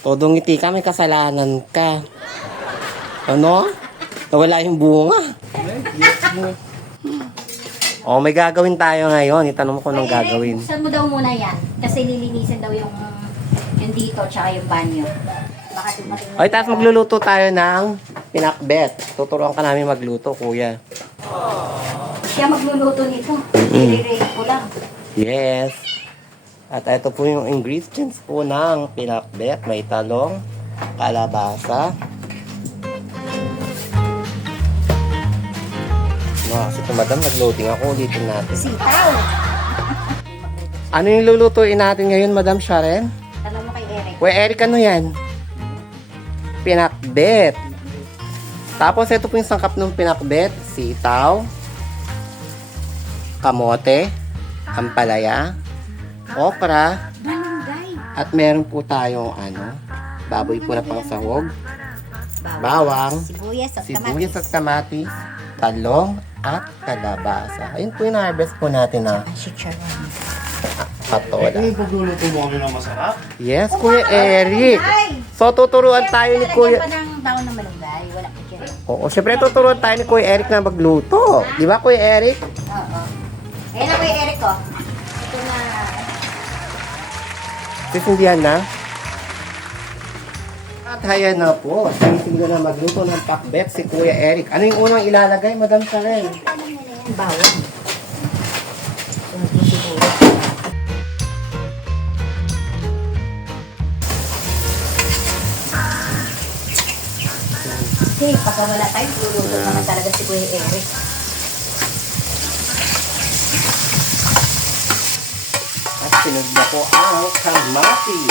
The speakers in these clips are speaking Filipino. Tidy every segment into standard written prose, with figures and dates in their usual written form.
Todo ngiti ka, may kasalanan ka. Ano? Nawala yung bunga. Oh, may gagawin tayo ngayon. Itanong mo kung anong gagawin. Buksan mo daw muna yan. Kasi lilinisin daw yung dito, tsaka yung banyo. Baka dumating na. Okay, tapos magluluto tayo ng pinakbet. Tuturuan ka namin magluto, kuya. Siya magluluto nito. I-ready ko lang. Yes. At ito po yung ingredients po ng pinakbet. May talong, kalabasa. No, kasi kung madam, nag-loading ako. Ulitin natin. Sitaw! Ano yung lulutuin natin ngayon, Madam Sharon? Tanong mo kay Eric. Kuya Eric, ano yan? Pinakbet. Tapos, ito po yung sangkap ng pinakbet. Sitaw, kamote, ampalaya, okra, Balunggay. at meron po tayong baboy po na pangsahog, bawang, Sibuyas at sibuyas at kamatis. kamatis, talong, at kalabasa. Ayun po yung harvest po natin na Chicharon. patola. Yung pagluluto mo kami ng masarap. Yes, Kuya Eric. Malunggay. So, tuturuan tayo ni Kuya... Lalagyan pa ng daon ng malunggay. Wala pa dyan. Oo, syempre tuturuan tayo ni Kuya Eric na magluto. Di ba, Kuya Eric? Oo. Ayan na kay Eric ko. Ito na. Sisindihan na. At hayan na po. Sisindihan na magluto ng pakbet si Kuya Eric. Ano yung unang ilalagay, Madam Sharon? Bawang. Kunting sibuyas. Kasi pagka wala tayo, luluto naman talaga si Kuya Eric. At sunod na po ang kamatis.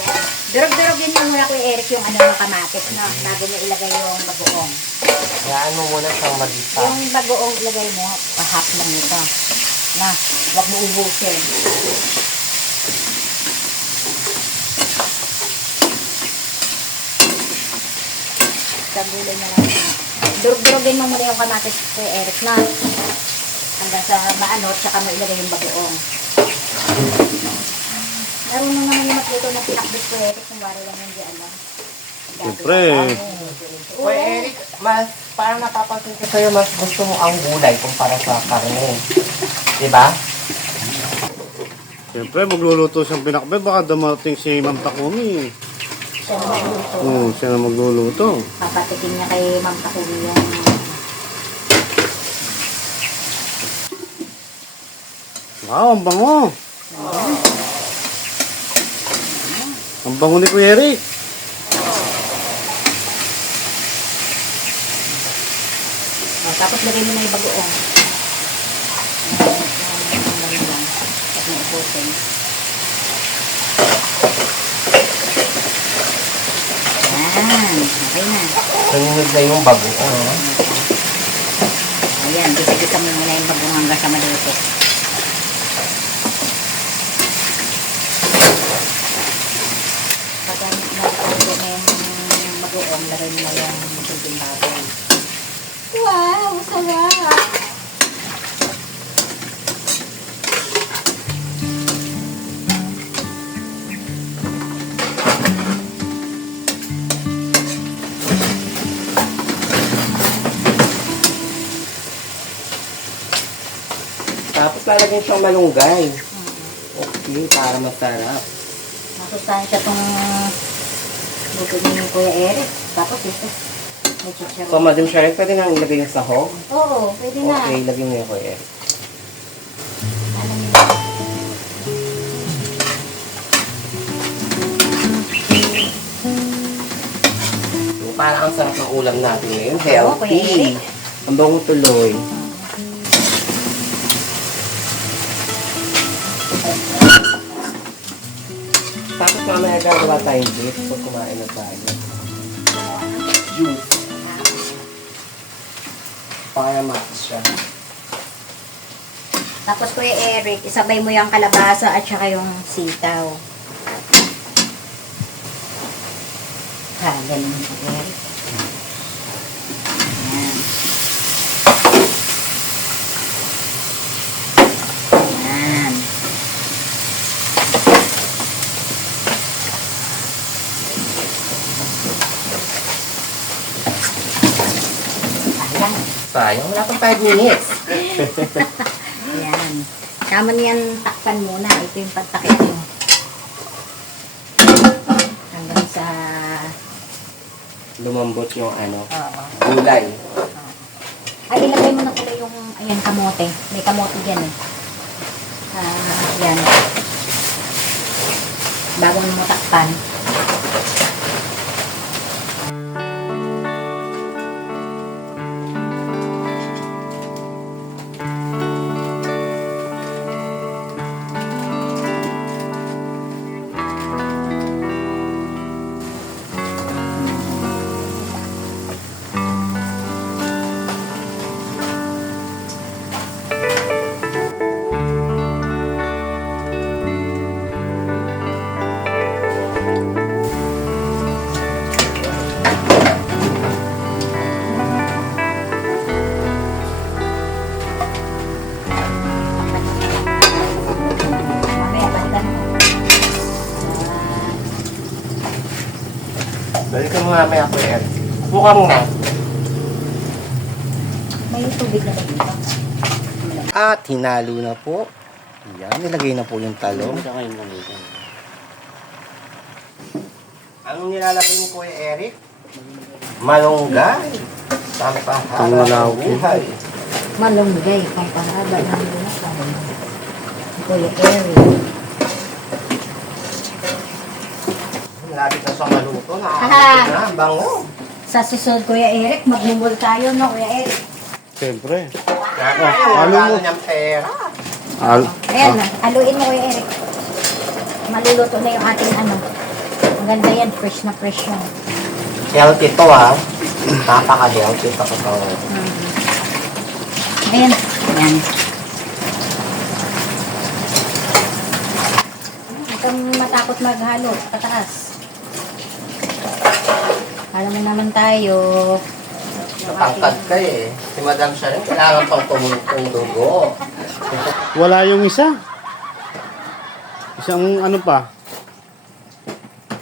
Yan. Durog-durogin mo muna Kuya Eric yung ng kamatis, no? Bago niya ilagay yung bagoong. Hayaan mo muna siyang mag-isa. Yung bagoong ilagay mo, pahap lang ito. Na, huwag mo ubusin. Sa gulay na lang. Durog-durogin mo muna yung kamatis Kuya Eric, na. Hanggang sa maanot, tsaka mo ilagay yung bagoong. Marunong naman yung magluto ng pinakbit Kuya Eric, kung wari lang yung di alam. Siyempre. Kuya Eric, parang napapansin ko sa'yo, mas gusto mo ang gulay kumpara sa karne. Diba? Siyempre, magluluto siyang pinakbet. Baka dumating si Ma'am Takumi. Siya na magluto. Oo, siya na magluluto. Papatikin niya kay Ma'am Takumi yung... Wow, ang bango. Ang bango ni Kuya Eric. Oh, tapos lagay mo na yung bagoong. Tapos mo ubusin. Yan, okay na. Sunod na yung bago. Ayan, gisa-gisa mo muna yung bagoong hanggang sa maluto. Pag naluto na yung bagoong, lagay mo na yung tubig baboy. Wow, sarap! Tapos lalagyan siyang malunggay. Okay, para masarap. Masustansya itong luto ni Kuya Eric. Tapos ito, may chicharon. So, Madam Sharon, pwede nang ilagay yung sahog? Oo, pwede na. Okay, ilagay mo yung Kuya Eric. Ano yun? So, parang ang sarap ng ulam natin ngayon. Oo, Kuya Healthy. Eric. Ang bango tuloy. Tapos mamaya gagawa tayong juice pag kumain na tayo. Juice. Para matis siya. Tapos Kuya Eric, isabay mo yung kalabasa at saka yung sitaw. Ha, ganun Kuya Eric. Ayan. Ayan. Sayang, wala pang 5 minutes. Ayan. Kama niyan takpan muna. Ito yung pantakip mo. Hanggang sa... Lumambot yung ano, Oo. gulay. Ay, ilagay mo na pala yung, ayan, kamote. May kamote dyan eh. Yan. Bago mo takpan. Mamaya, balikan mo. Balikan mo mamaya po yan. Buka muna. May tubig na ba dito? At hinalo na po. Yan, nilagay na po yung talong. Anong nilalagay mo Kuya Eric? Malunggay. Pampahaba ng buhay. Malunggay, pampahaba ng buhay. Kuya Eric. Lapit na sa maluto. Aha. Nakakapit na. Bango. Sa susunod, Kuya Eric, magmumul tayo, no, Kuya Eric? Siyempre. Kaya halo mo. niyang pera. Ayan, haluin mo, Kuya Eric. Maluluto na yung ating ano. Ang ganda yan, fresh na fresh yan. Healthy to ah. Napaka-healthy ito ko. Ayan. Ayan. Huwag kang matakot maghalo. Pataas. Alam mo naman tayo. Napangkad ka eh. Si Madam siya rin, kailangan pang tumutong dugo. Wala yung isa. Isang ano pa.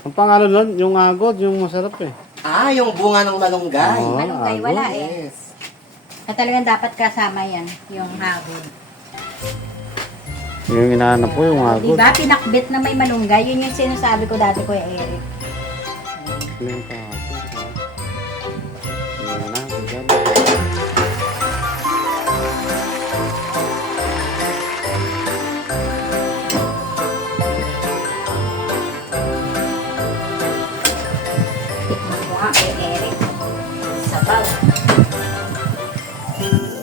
Ang pangalan nun, yung agod, yung masarap eh. Ah, yung bunga ng malunggay. Oo. Malunggay, wala eh. Yes. Na talagang dapat kasama yan, yung hagod. Yung inaanap ko, yung agod. Diba, pinakbit na may malunggay. Yun yung sinasabi ko dati, Kuya Eric. Yung agod. Yan na, ganyan. Tikman ko nga, Kuya Eric. Sabaw.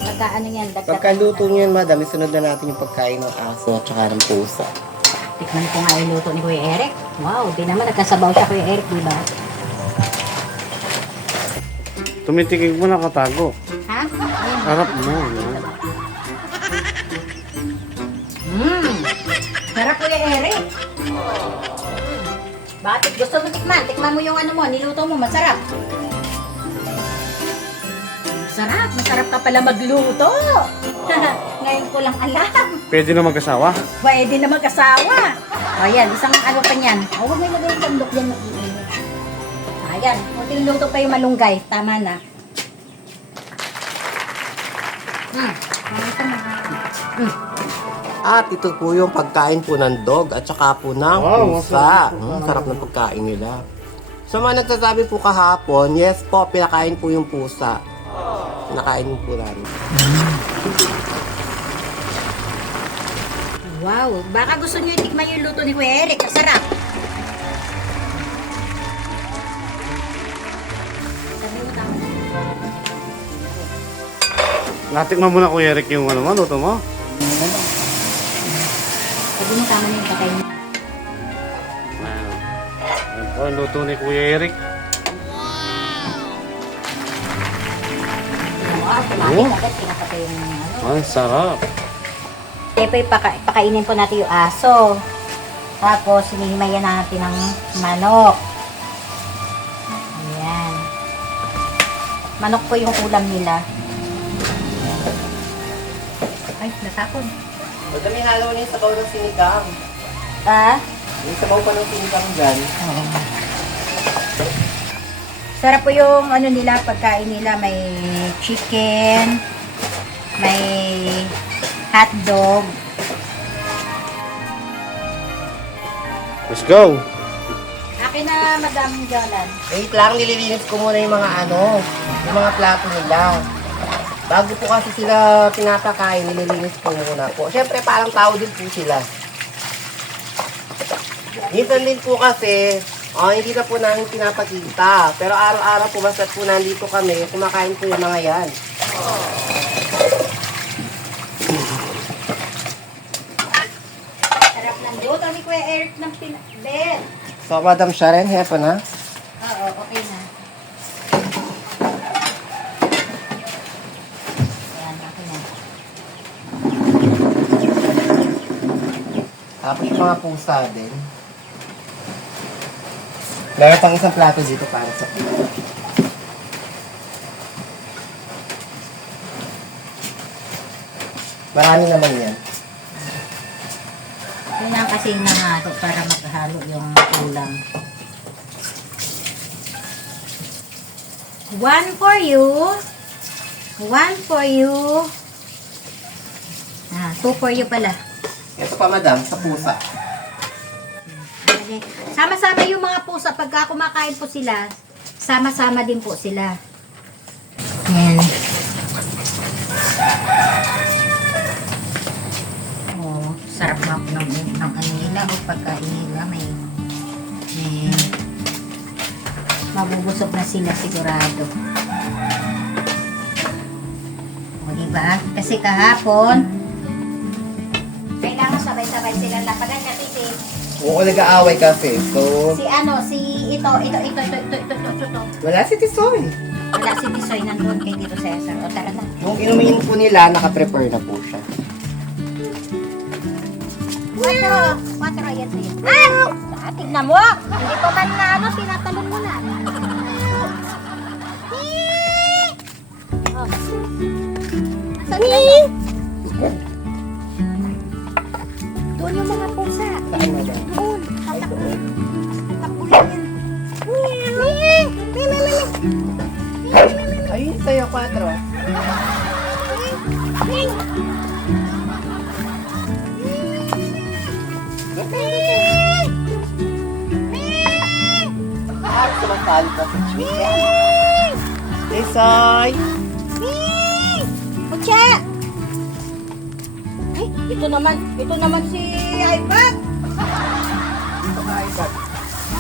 Pagka ano yan, dagdag. Pagkaluto niyan, Madam, isunod na natin yung pagkain ng aso at saka ng pusa. Tikman ko nga yung luto ni Kuya Eric. Wow, di naman nagkasabaw siya, Kuya Eric, di ba? Tumitiking mo nakatago. Ha? Ayun. Harap mo. Yan. Sarap, Kuya Eric. Bakit? Gusto mo tikman? Tikman mo yung ano mo, niluto mo, masarap. Masarap, masarap ka pala magluto. Ngayon ko lang alam. Pwede na mag-asawa? Pwede na mag-asawa. Ayan, isang ano pa niyan. O, huwag may lagay yung sandok yan mag-iinit. Ayan, kunting luto pa yung malunggay. Tama na. At ito po yung pagkain po ng dog at saka po ng Wow, pusa. masarap. Sarap ng pagkain nila. Sa mga nagsasabi po kahapon, yes po, pinakain po yung pusa. Pinakain po namin. Wow, baka gusto niyo tikman yung luto ni Kuya Eric. Kasarap. Sabi mo tama na. Natikman mo na Kuya Eric yung ano mo, luto mo? Sabi mo tama na yung patay mo. Yan po, ang luto ni Kuya Eric. Wow, tumating agad. Pinapatay yung ano. Ang sarap. Siyempre, pakainin po natin yung aso. Tapos, hinihimayan natin ng manok. Ayan. Manok po yung ulam nila. Ay, natapon. Madami halo niya yung sabaw ng sinigang. Ah? Yung sabaw pa ng sinigang dyan. Oo. Sarap po yung ano nila, pagkain nila. May chicken, may hotdog. Let's go! Akin na, Madam Jolan. Wait lang, nililinis ko muna yung mga yung mga plato nila. Bago po kasi sila pinapakain, nililinis ko muna po. Siyempre, parang tao din po sila. Minsan din po kasi, hindi na po namin pinapakita. Pero araw-araw po, basta po nandito kami, kumakain po yung mga yan. Sarap ng luto ni Kuya Eric ng pinakbet. So, Madam Sharon, hepo na. Oo, okay na. Ayan, okay na. Tapos yung mga pusa din. Meron pang isang plato dito para sa pusa. Marami naman yan. Kailangan kasi nahalo para maghalo yung ulam. One for you. One for you. Two for you pala. Ito pa, Madam, sa pusa. Okay. Sama-sama yung mga pusa. Pagka kumakain po sila, sama-sama din po sila. Ayan. Oh, sarap ng ano nila o pagkain nila. May mabubusog na sila sigurado. O, diba? Kasi kahapon, kailangan sabay-sabay sila lapagan kasi Oo, nag-aaway kasi. So, ito. wala si Tisoy. Wala si Tisoy nandun kay Tito Cesar. O, tara na. Yung inumin po nila, naka-prepare na po siya. Quatro, yan sa'yo. Tignan mo! Hindi pa man na tinatalon mo na. Oh. Asan sila? Doon yung mga pusa. Saan, Madam? Doon. Tatakbo yan. Tatakbo yan. Ayun sa'yo, 4. Sumasali pa sa chicken. Tisoy! Pucha! Ay, ito naman si Ivan.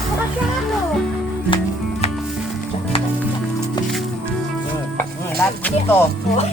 Mura siya ano. Lahat dito. Oh.